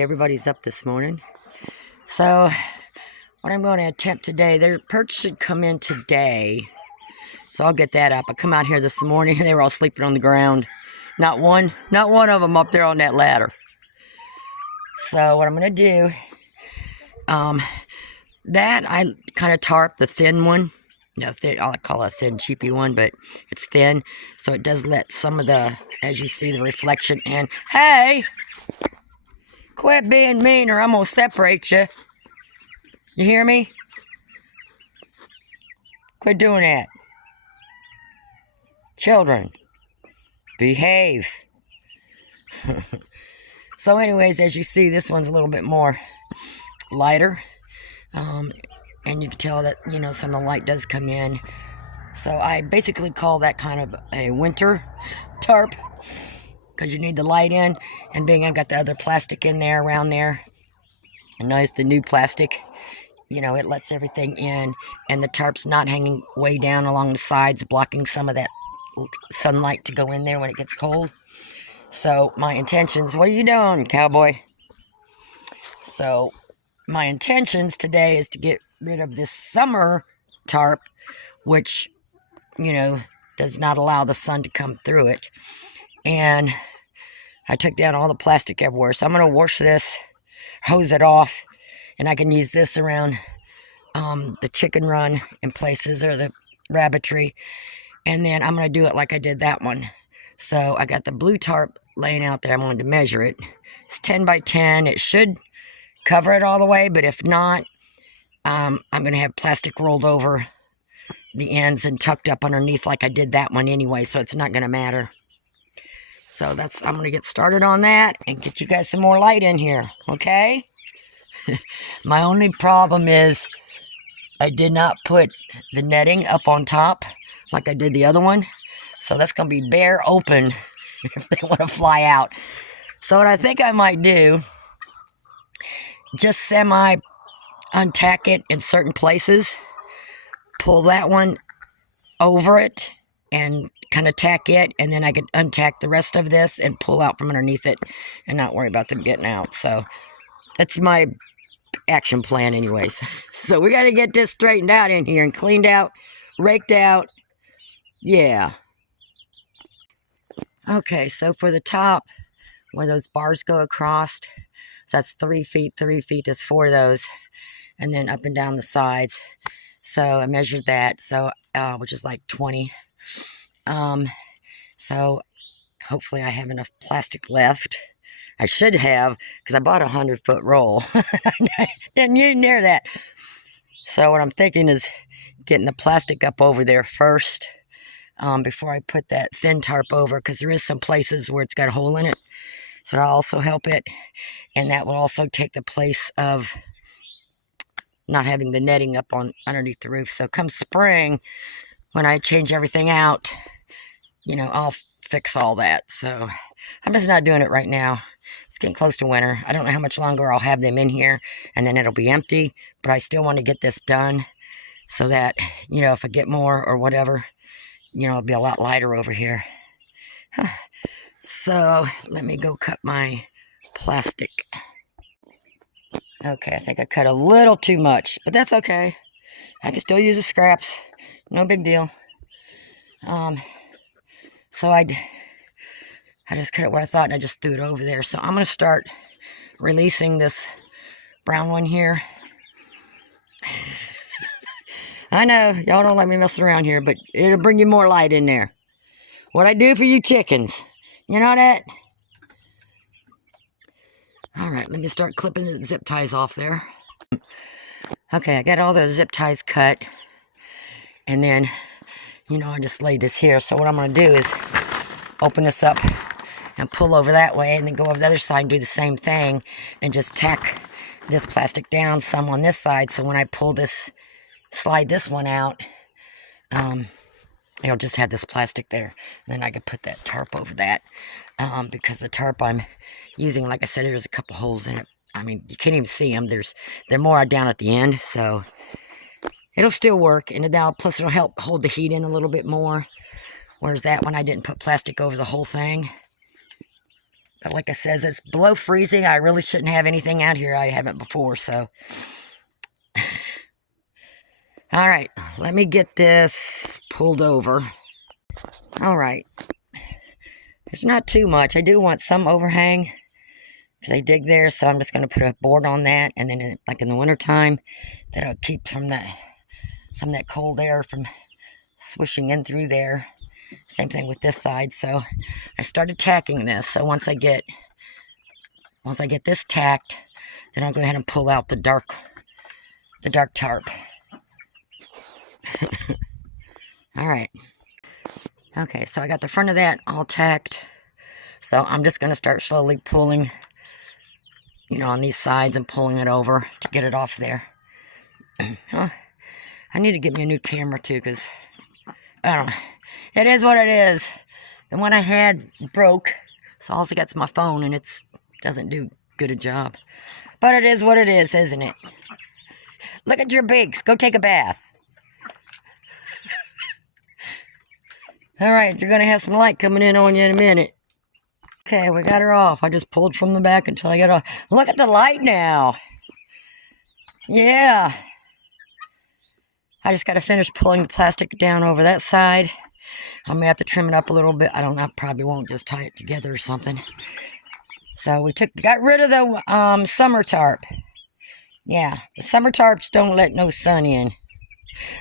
everybody's up this morning. So, what I'm going to attempt today, their perch should come in today. So I'll get that up. I come out here this morning and they were all sleeping on the ground. Not one of them up there on that ladder. So what I'm going to do, that I kind of tarp the thin one. I'll call it a thin, cheapy one, but it's thin. So it does let some of the, as you see, the reflection in. Hey! Quit being mean or I'm going to separate you. You hear me? Quit doing that. Children, behave. So anyways, as you see, this one's a little bit more lighter. And you can tell that, some of the light does come in. So I basically call that kind of a winter tarp, because you need the light in. And being I've got the other plastic in there, around there. And notice the new plastic, it lets everything in. And the tarp's not hanging way down along the sides, blocking some of that sunlight to go in there when it gets cold. So my intentions, what are you doing, cowboy? So my intentions today is to get rid of this summer tarp, which, does not allow the sun to come through it. And I took down all the plastic everywhere. So I'm going to wash this, hose it off, and I can use this around the chicken run in places, or the rabbitry. And then I'm going to do it like I did that one. So I got the blue tarp laying out there. I wanted to measure it. It's 10 by 10. It should cover it all the way, but if not, I'm going to have plastic rolled over the ends and tucked up underneath like I did that one anyway, so it's not going to matter. So I'm going to get started on that and get you guys some more light in here, okay? My only problem is I did not put the netting up on top like I did the other one. So that's going to be bare open if they want to fly out. So what I think I might do, just semi-untack it in certain places, pull that one over it and kind of tack it, and then I could untack the rest of this and pull out from underneath it and not worry about them getting out. So that's my action plan anyways. So we got to get this straightened out in here and cleaned out, raked out. Yeah. Okay, so for the top, where those bars go across, so that's 3 feet, 3 feet, there's 4 of those, and then up and down the sides. So I measured that, so which is like 20. So hopefully I have enough plastic left. I should have, because I bought a 100-foot roll. Didn't you near that? So what I'm thinking is getting the plastic up over there first, before I put that thin tarp over, because there is some places where it's got a hole in it. So that'll also help it. And that will also take the place of not having the netting up underneath the roof. So come spring, when I change everything out, I'll fix all that. So I'm just not doing it right now. It's getting close to winter. I don't know how much longer I'll have them in here, and then it'll be empty. But I still want to get this done so that, if I get more or whatever, it'll be a lot lighter over here. So let me go cut my plastic. Okay, I think I cut a little too much, but that's okay. I can still use the scraps. No big deal. So I just cut it where I thought, and I just threw it over there. So I'm going to start releasing this brown one here. I know, y'all don't let me mess around here, but it'll bring you more light in there. What I do for you chickens. You know that? Alright, let me start clipping the zip ties off there. Okay, I got all the zip ties cut. And then, I just laid this here. So what I'm going to do is open this up and pull over that way, and then go over the other side and do the same thing. And just tack this plastic down some on this side. So when I pull this, slide this one out, it'll just have this plastic there. And then I can put that tarp over that. Because the tarp I'm using, like I said, there's a couple holes in it. I mean, you can't even see them. They're more down at the end, so it'll still work. And plus it'll help hold the heat in a little bit more. Whereas that one, I didn't put plastic over the whole thing. But like I says, it's below freezing. I really shouldn't have anything out here. I haven't before, so. All right, let me get this pulled over. All right. There's not too much. I do want some overhang because I dig there, so I'm just going to put a board on that, and then like in the wintertime, that'll keep some of that cold air from swishing in through there. Same thing with this side. So I started tacking this. So once I get this tacked, then I'll go ahead and pull out the dark tarp. All right. Okay, so I got the front of that all tacked. So I'm just going to start slowly pulling, on these sides and pulling it over to get it off there. I need to get me a new camera too, because I don't know. It is what it is. The one I had broke, so all I got's my phone, and it doesn't do good a job. But it is what it is, isn't it? Look at your beaks. Go take a bath. All right, you're going to have some light coming in on you in a minute. Okay, we got her off. I just pulled from the back until I got off. Look at the light now. Yeah. I just got to finish pulling the plastic down over that side. I'm going to have to trim it up a little bit. I don't know. I probably won't, just tie it together or something. So we got rid of the summer tarp. Yeah, the summer tarps don't let no sun in.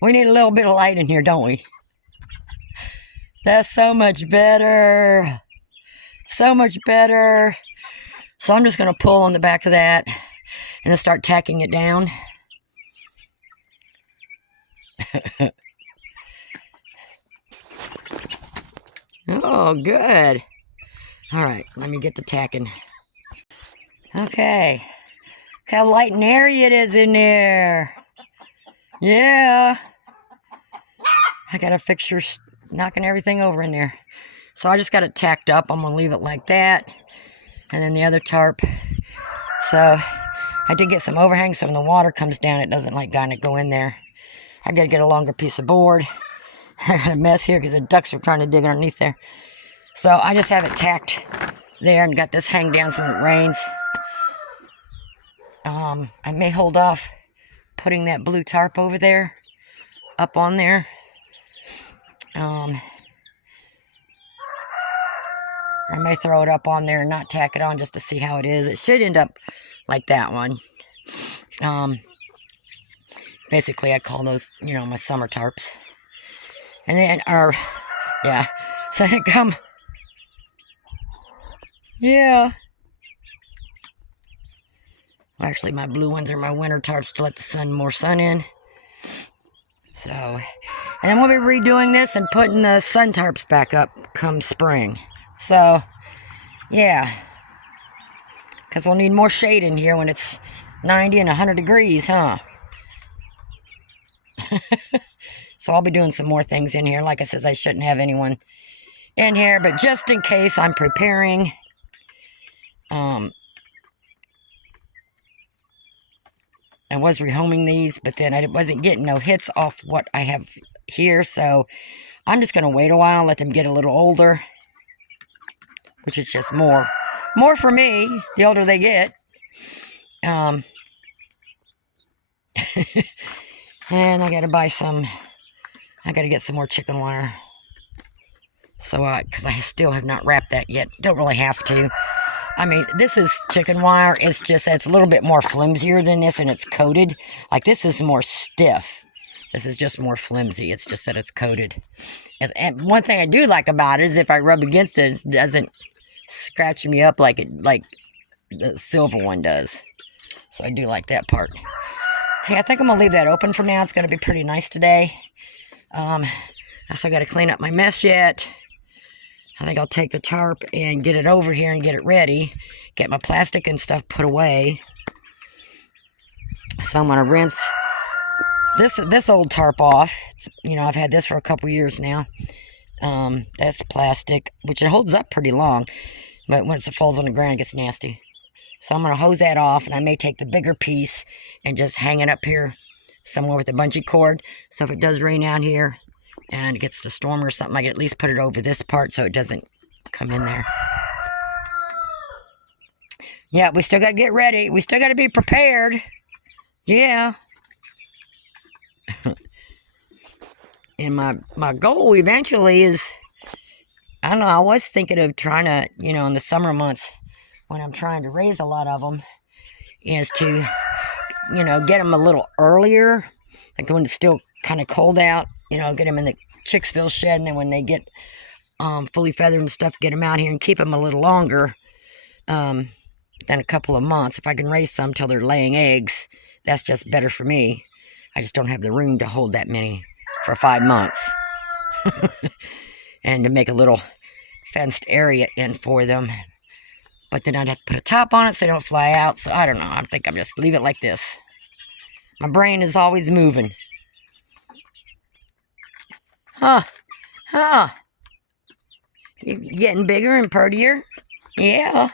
We need a little bit of light in here, don't we? That's so much better. So much better. So I'm just going to pull on the back of that and then start tacking it down. Oh, good. All right, let me get the tacking. Okay. Look how light and airy it is in there. Yeah. I got a fixture knocking everything over in there. So I just got it tacked up. I'm going to leave it like that. And then the other tarp. So I did get some overhang, so when the water comes down, it doesn't like kind of go in there. I got to get a longer piece of board. I got a mess here because the ducks are trying to dig underneath there. So I just have it tacked there and got this hang down so when it rains. I may hold off putting that blue tarp over there, up on there. I may throw it up on there and not tack it on just to see how it is. It should end up like that one. Basically, I call those, my summer tarps. And then, yeah. So they come, yeah. Well, actually, my blue ones are my winter tarps to let the more sun in. So, and then we'll be redoing this and putting the sun tarps back up come spring. So, yeah. Because we'll need more shade in here when it's 90 and 100 degrees, huh? So I'll be doing some more things in here. Like I said, I shouldn't have anyone in here, but just in case, I'm preparing. I was rehoming these, but then I wasn't getting no hits off what I have here, so I'm just going to wait a while and let them get a little older, which is just more for me, the older they get. And I got to get some more chicken wire. So, because I still have not wrapped that yet. Don't really have to. I mean, this is chicken wire. It's just that it's a little bit more flimsier than this, and it's coated. Like, this is more stiff. This is just more flimsy. It's just that it's coated. And one thing I do like about it is if I rub against it, it doesn't scratch me up like the silver one does. So I do like that part. Okay, I think I'm going to leave that open for now. It's going to be pretty nice today. I still got to clean up my mess yet. I think I'll take the tarp and get it over here and get it ready. Get my plastic and stuff put away. So I'm going to rinse this old tarp off. It's, I've had this for a couple years now. That's plastic, which it holds up pretty long. But once it falls on the ground, it gets nasty. So I'm going to hose that off, and I may take the bigger piece and just hang it up here somewhere with a bungee cord. So if it does rain out here and it gets to storm or something, I can at least put it over this part so it doesn't come in there. Yeah, we still got to get ready. We still got to be prepared. Yeah. And my goal eventually is, I don't know, I was thinking of trying to, in the summer months when I'm trying to raise a lot of them, is to, get them a little earlier, like when it's still kind of cold out, get them in the Chicksville shed, and then when they get fully feathered and stuff, get them out here and keep them a little longer than a couple of months. If I can raise some till they're laying eggs, that's just better for me. I just don't have the room to hold that many for 5 months. And to make a little fenced area in for them. But then I'd have to put a top on it so they don't fly out. So I don't know. I think I'm just leave it like this. My brain is always moving. Huh. You getting bigger and purtier? Yeah.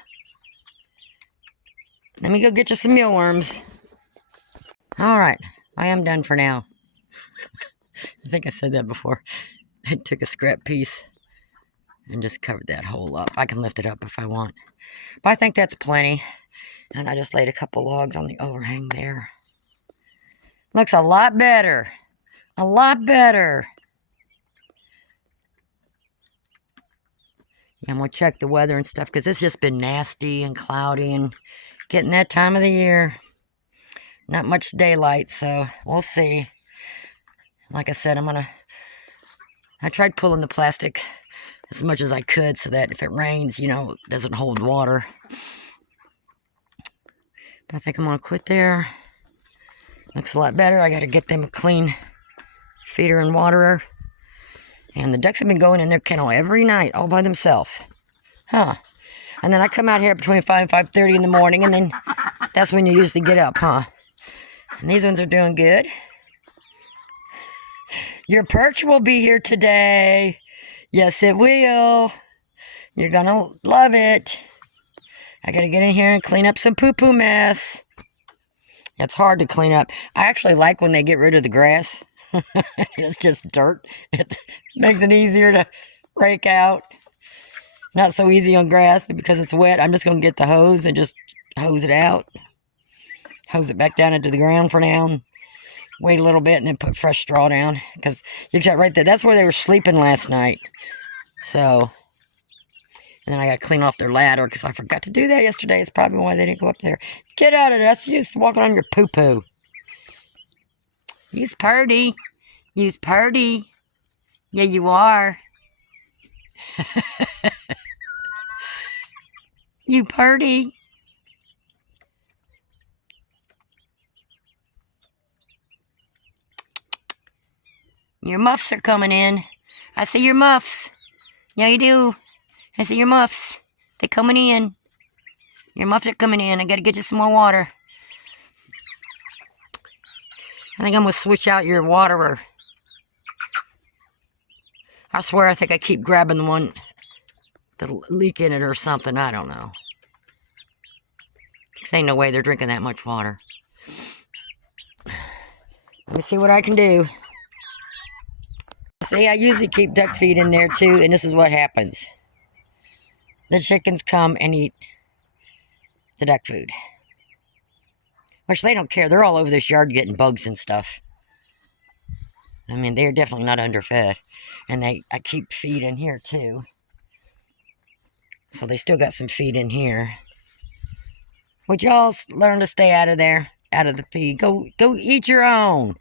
Let me go get you some mealworms. Alright. I am done for now. I think I said that before. I took a scrap piece and just covered that hole up. I can lift it up if I want. But I think that's plenty. And I just laid a couple logs on the overhang there. Looks a lot better. A lot better. Yeah, I'm going to check the weather and stuff because it's just been nasty and cloudy and getting that time of the year. Not much daylight, so we'll see. Like I said, I tried pulling the plastic as much as I could so that if it rains, it doesn't hold water. But I think I'm going to quit there. Looks a lot better. I got to get them a clean feeder and waterer. And the ducks have been going in their kennel every night all by themselves. Huh. And then I come out here between 5 and 5:30 in the morning, and then that's when you usually get up, huh? And these ones are doing good. Your perch will be here today. Yes, it will. You're going to love it. I got to get in here and clean up some poo-poo mess. It's hard to clean up. I actually like when they get rid of the grass. It's just dirt. It makes it easier to rake out. Not so easy on grass, but because it's wet, I'm just going to get the hose and just hose it out. Hose it back down into the ground for now. And wait a little bit and then put fresh straw down. Because you check right there. That's where they were sleeping last night. So, and then I got to clean off their ladder because I forgot to do that yesterday. It's probably why they didn't go up there. Get out of there. That's used to walking on your poo-poo. You's purty. You's purty. Yeah, you are. You purty. Your muffs are coming in. I see your muffs. Yeah, you do. I see your muffs. They're coming in. Your muffs are coming in. I gotta get you some more water. I think I'm going to switch out your waterer. I swear I think I keep grabbing the one that'll leak in it or something. I don't know. There ain't no way they're drinking that much water. Let me see what I can do. See, I usually keep duck feed in there too, and this is what happens. The chickens come and eat the duck food. Which they don't care. They're all over this yard getting bugs and stuff. I mean, they're definitely not underfed. And I keep feed in here too. So they still got some feed in here. Would y'all learn to stay out of there? Out of the feed. Go eat your own.